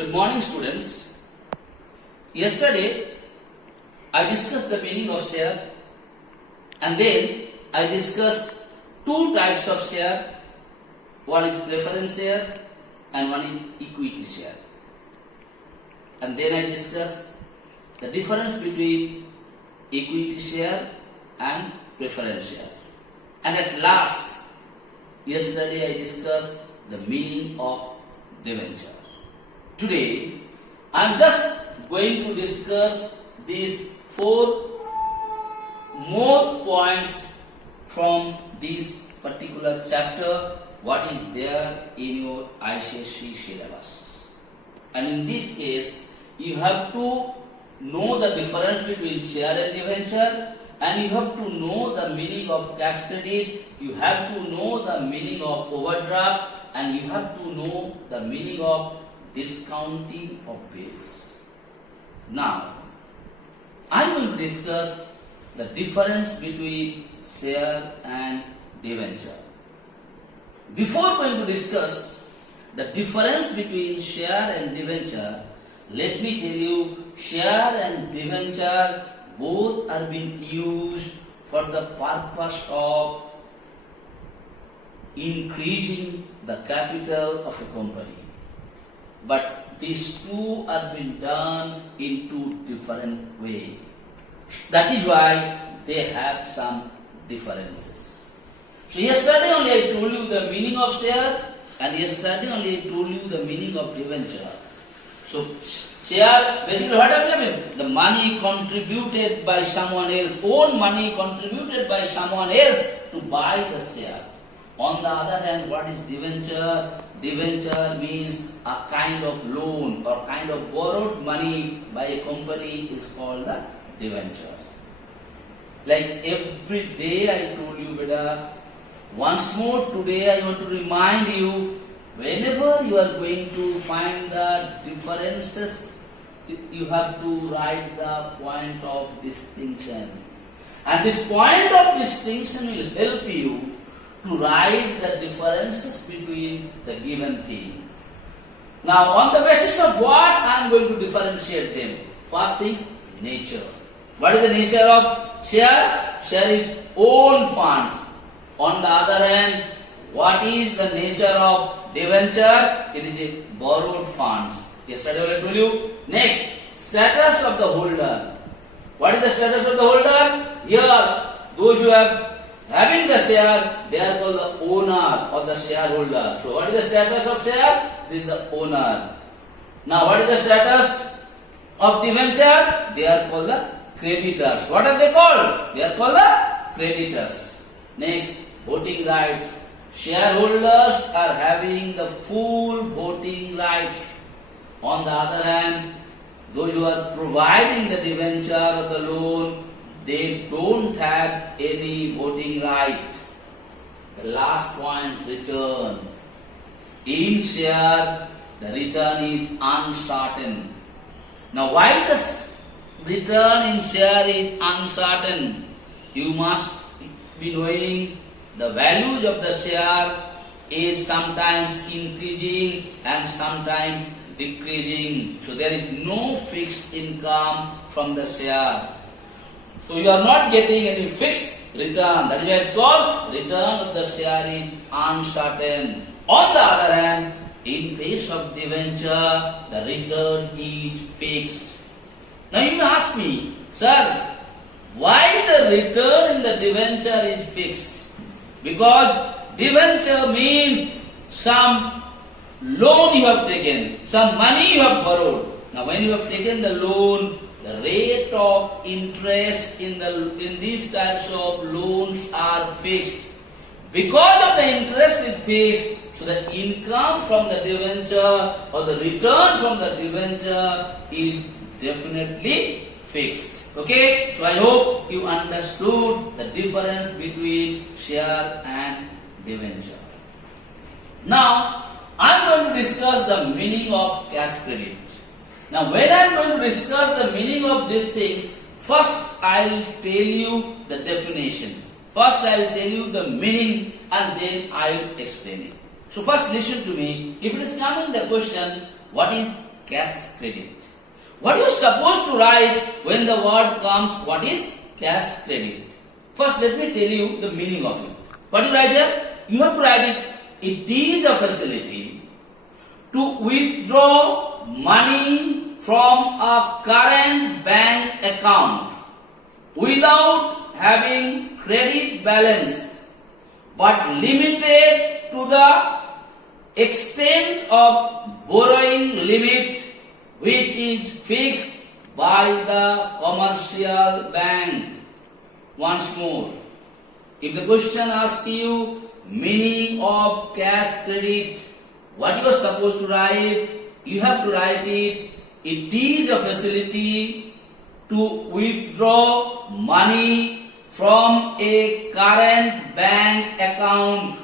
Good morning, students. Yesterday, I discussed the meaning of share, and then I discussed two types of share. One is preference share and one is equity share. And then I discussed the difference between equity share and preference share. And at last, yesterday I discussed the meaning of debenture. Today, I am just going to discuss these four more points from this particular chapter, what is there in your ICSE syllabus. And in this case, you have to know the difference between share and debenture, and you have to know the meaning of cash credit, you have to know the meaning of overdraft, and you have to know the meaning of discounting of bills. Now, I am going to discuss the difference between share and debenture. Before going to discuss the difference between share and debenture, let me tell you, share and debenture both are being used for the purpose of increasing the capital of a company. But these two are being done in two different ways. That is why they have some differences. So yesterday only I told you the meaning of share, and yesterday only I told you the meaning of debenture. So share, basically what happened? The money contributed by someone else, own money contributed by someone else to buy the share. On the other hand, what is debenture? Debenture means a kind of loan or kind of borrowed money by a company is called the debenture. Like every day I told you, beta, once more today I want to remind you, whenever you are going to find the differences, you have to write the point of distinction. And this point of distinction will help you to write the differences between the given thing. Now, on the basis of what I am going to differentiate them? First thing, nature. What is the nature of share? Share is own funds. On the other hand, what is the nature of debenture? It is a borrowed funds. Yesterday I told you. Next, status of the holder. What is the status of the holder? Here, those who have having the share, they are called the owner or the shareholder. So what is the status of share? This is the owner. Now what is the status of debenture? They are called the creditors. What are they called? They are called the creditors. Next, voting rights. Shareholders are having the full voting rights. On the other hand, those who are providing the debenture or the loan, they don't have any voting right. The last point, return. In share, the return is uncertain. Now, why the return in share is uncertain? You must be knowing the values of the share is sometimes increasing and sometimes decreasing. So, there is no fixed income from the share. So you are not getting any fixed return. That is why it's called return of the share is uncertain. On the other hand, in case of debenture, the return is fixed. Now you may ask me, sir, why the return in the debenture is fixed? Because debenture means some loan you have taken, some money you have borrowed. Now when you have taken the loan, the rate of interest in these types of loans are fixed. Because of the interest is fixed, so the income from the debenture or the return from the debenture is definitely fixed. Okay, so I hope you understood the difference between share and debenture. Now, I am going to discuss the meaning of cash credit. Now, when I am going to discuss the meaning of these things, first I will tell you the definition. First I will tell you the meaning and then I will explain it. So first listen to me. If it is coming the question, what is cash credit. What are you supposed to write when the word comes? What is cash credit? First, let me tell you the meaning of it. What do you write here? You have to write it. It is a facility to withdraw money from a current bank account without having credit balance, but limited to the extent of borrowing limit which is fixed by the commercial bank. Once more, if the question asks you meaning of cash credit, what you are supposed to write? You have to write it. It is a facility to withdraw money from a current bank account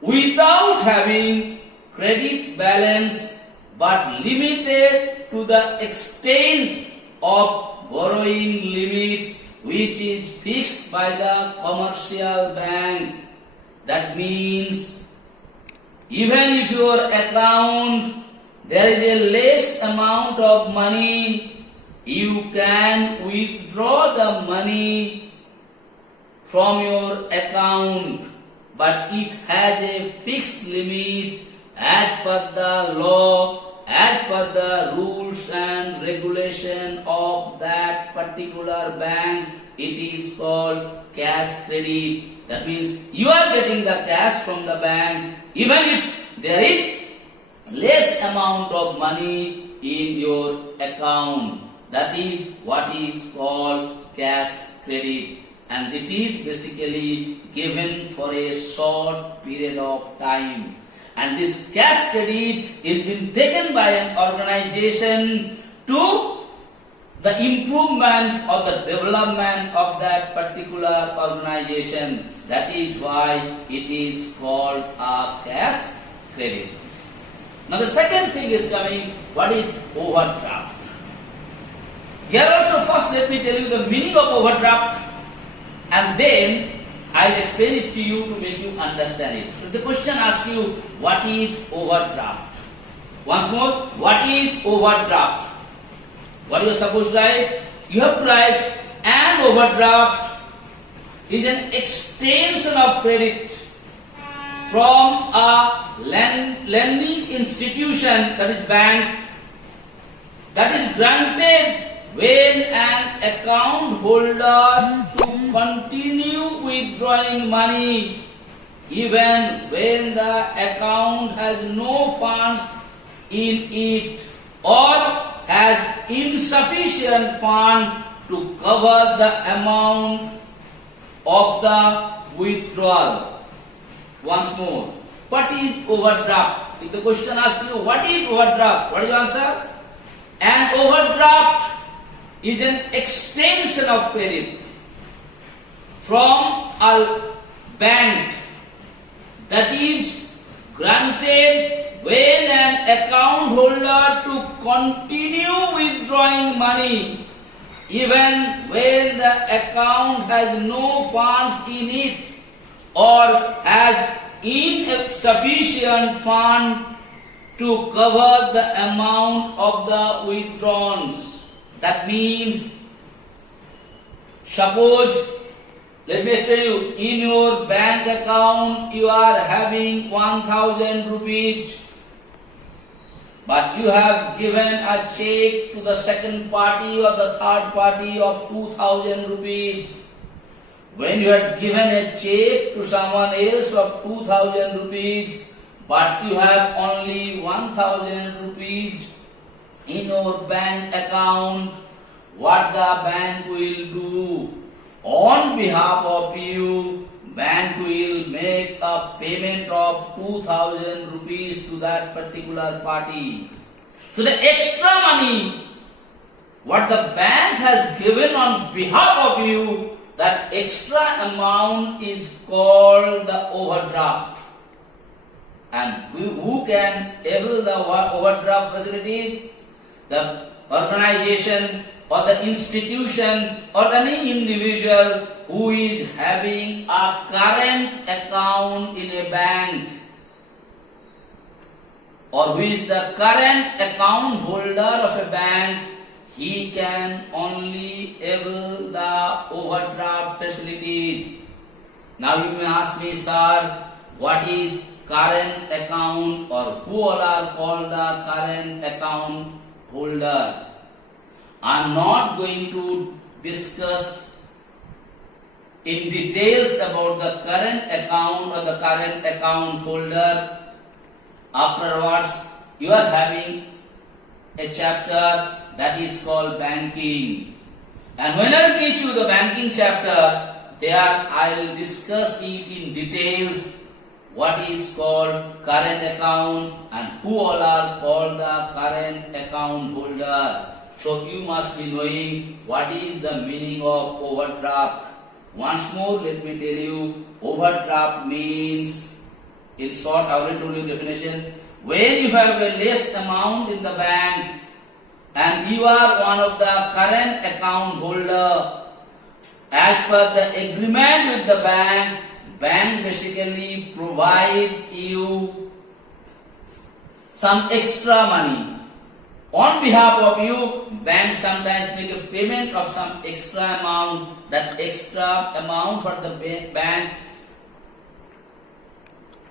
without having credit balance, but limited to the extent of borrowing limit which is fixed by the commercial bank. That means even if your account there is a less amount of money, you can withdraw the money from your account, but it has a fixed limit as per the law, as per the rules and regulation of that particular bank. It is called cash credit. That means you are getting the cash from the bank even if there is less amount of money in your account. That is what is called cash credit, and it is basically given for a short period of time. And this cash credit is been taken by an organization to the improvement or the development of that particular organization. That is why it is called a cash credit. Now the second thing is coming, what is overdraft? Here also first let me tell you the meaning of overdraft, and then I'll explain it to you to make you understand it. So the question asks you, what is overdraft? Once more, what is overdraft? What you are supposed to write? You have to write, an overdraft is an extension of credit from a lending institution, that is bank, that is granted when an account holder to continue withdrawing money even when the account has no funds in it or has insufficient fund to cover the amount of the withdrawal. Once more, what is overdraft? If the question asks you, what is overdraft? What do you answer? An overdraft is an extension of credit from a bank that is granted when an account holder to continue withdrawing money even when the account has no funds in it or has insufficient fund to cover the amount of the withdrawals. That means, suppose, let me tell you, in your bank account you are having 1,000 rupees, but you have given a check to the second party or the third party of 2,000 rupees. When you had given a check to someone else of 2,000 rupees, but you have only 1,000 rupees in your bank account, what the bank will do? On behalf of you, bank will make a payment of 2,000 rupees to that particular party. So the extra money what the bank has given on behalf of you, that extra amount is called the overdraft. And who can avail the overdraft facilities? The organization or the institution or any individual who is having a current account in a bank or who is the current account holder of a bank, he can only avail the overdraft facilities. Now you may ask me, sir, what is current account, or who all are called the current account holder? I am not going to discuss in details about the current account or the current account holder. Afterwards, you are having a chapter that is called banking. And when I teach you the banking chapter, there I will discuss it in details, what is called current account and who all are called the current account holder. So you must be knowing what is the meaning of overdraft. Once more, let me tell you, overdraft means, in short, I already told you definition, when you have a less amount in the bank and you are one of the current account holder, as per the agreement with the bank basically provide you some extra money. On behalf of you, bank sometimes make a payment of some extra amount. That extra amount for the bank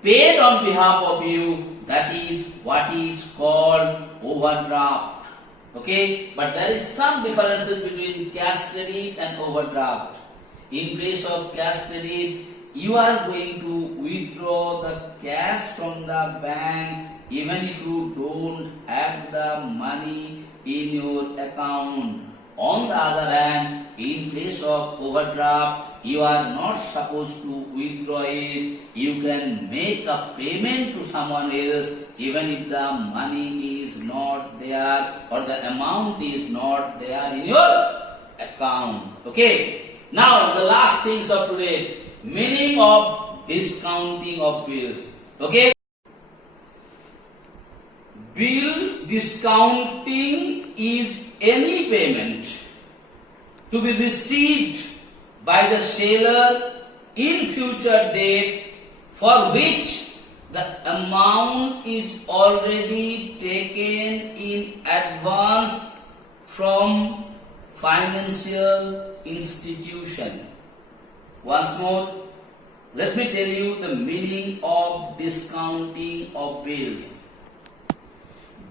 paid on behalf of you, that is what is called overdraft. Okay, but there is some differences between cash credit and overdraft. In place of cash credit, you are going to withdraw the cash from the bank even if you don't have the money in your account. On the other hand, in place of overdraft, you are not supposed to withdraw it. You can make a payment to someone else even if the money is not there or the amount is not there in your account. Okay. Now the last things of today, meaning of discounting of bills. Okay. Bill discounting is any payment to be received by the seller in future date for which the amount is already taken in advance from financial institution. Once more, let me tell you the meaning of discounting of bills.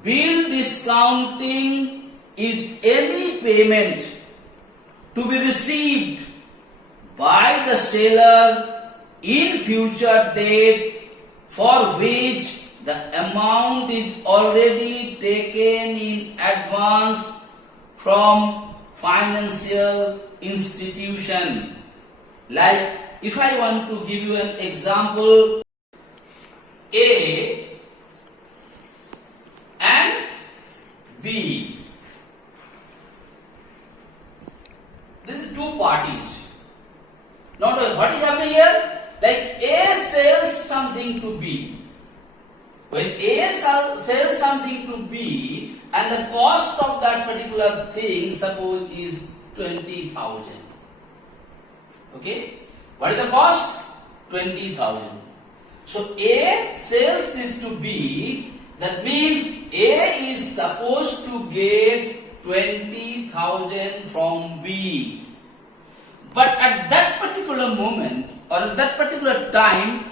Bill discounting is any payment to be received by the seller in future date for which the amount is already taken in advance from financial institution. Like if I want to give you an example, A and B. These are two parties. Now what is happening here? Like A sells something to B. When A sells something to B and the cost of that particular thing suppose is 20,000. Okay? What is the cost? 20,000. So A sells this to B. That means A is supposed to get 20,000 from B. But at that particular moment or at that particular time,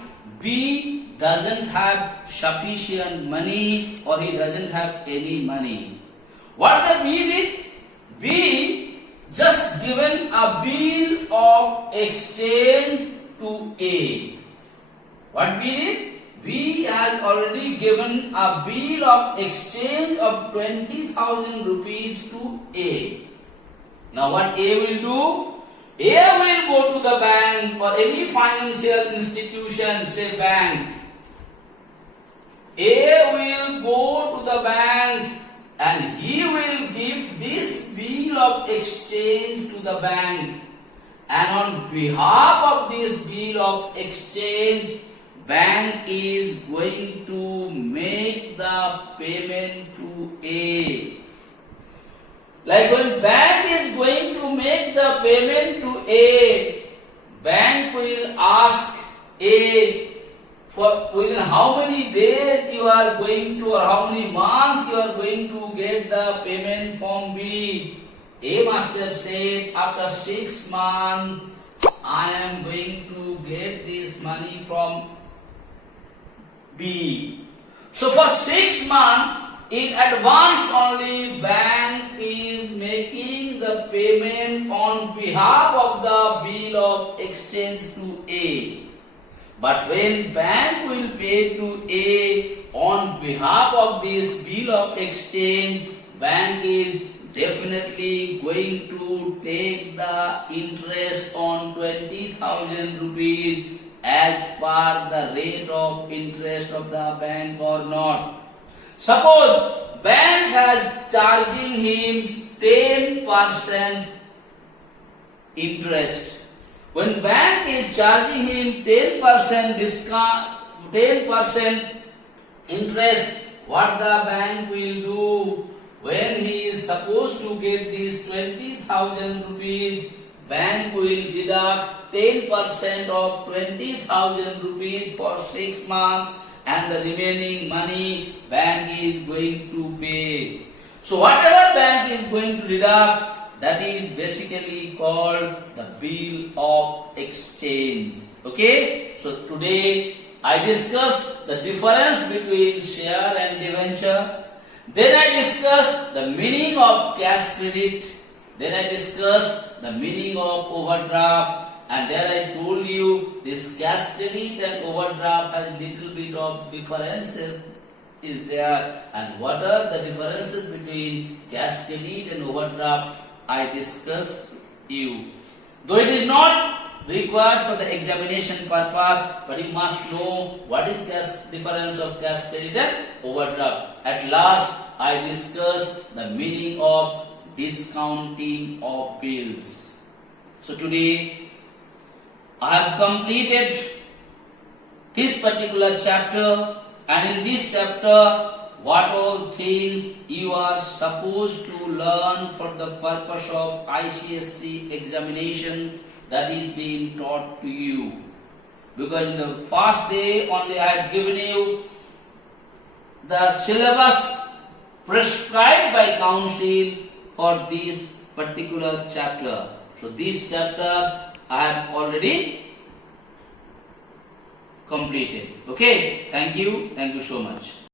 B doesn't have sufficient money or he doesn't have any money. What the B did? B just given a bill of exchange to A. What B did? B has already given a bill of exchange of 20,000 rupees to A. Now what A will do? A will go to the bank or any financial institution, say bank. A will go to the bank and he will give this bill of exchange to the bank. And on behalf of this bill of exchange, bank is going to make the payment to A. Like when bank is going to make the payment to A, bank will ask A for within how many days you are going to, or how many months you are going to get the payment from B. A must have said after 6 months I am going to get this money from B. So for 6 months in advance only bank is making the payment on behalf of the bill of exchange to A. But when bank will pay to A on behalf of this bill of exchange, bank is definitely going to take the interest on 20,000 rupees as per the rate of interest of the bank or not. Suppose bank has charging him 10% interest. When bank is charging him 10% discount, 10% interest, what the bank will do? When he is supposed to get this 20,000 rupees, bank will deduct 10% of 20,000 rupees for 6 months and the remaining money bank is going to pay. So whatever bank is going to deduct, that is basically called the bill of exchange. Okay? So today I discussed the difference between share and debenture. Then I discussed the meaning of cash credit. Then I discussed the meaning of overdraft. And there I told you this cash credit and overdraft has little bit of differences is there. And what are the differences between cash credit and overdraft? I discussed you. Though it is not required for the examination purpose, but you must know what is difference of cash credit and overdraft. At last, I discussed the meaning of discounting of bills. So today, I have completed this particular chapter, and in this chapter, what all things you are supposed to learn for the purpose of ICSE examination that is being taught to you. Because in the first day only I had given you the syllabus prescribed by council for this particular chapter. So this chapter I have already completed. Okay, thank you so much.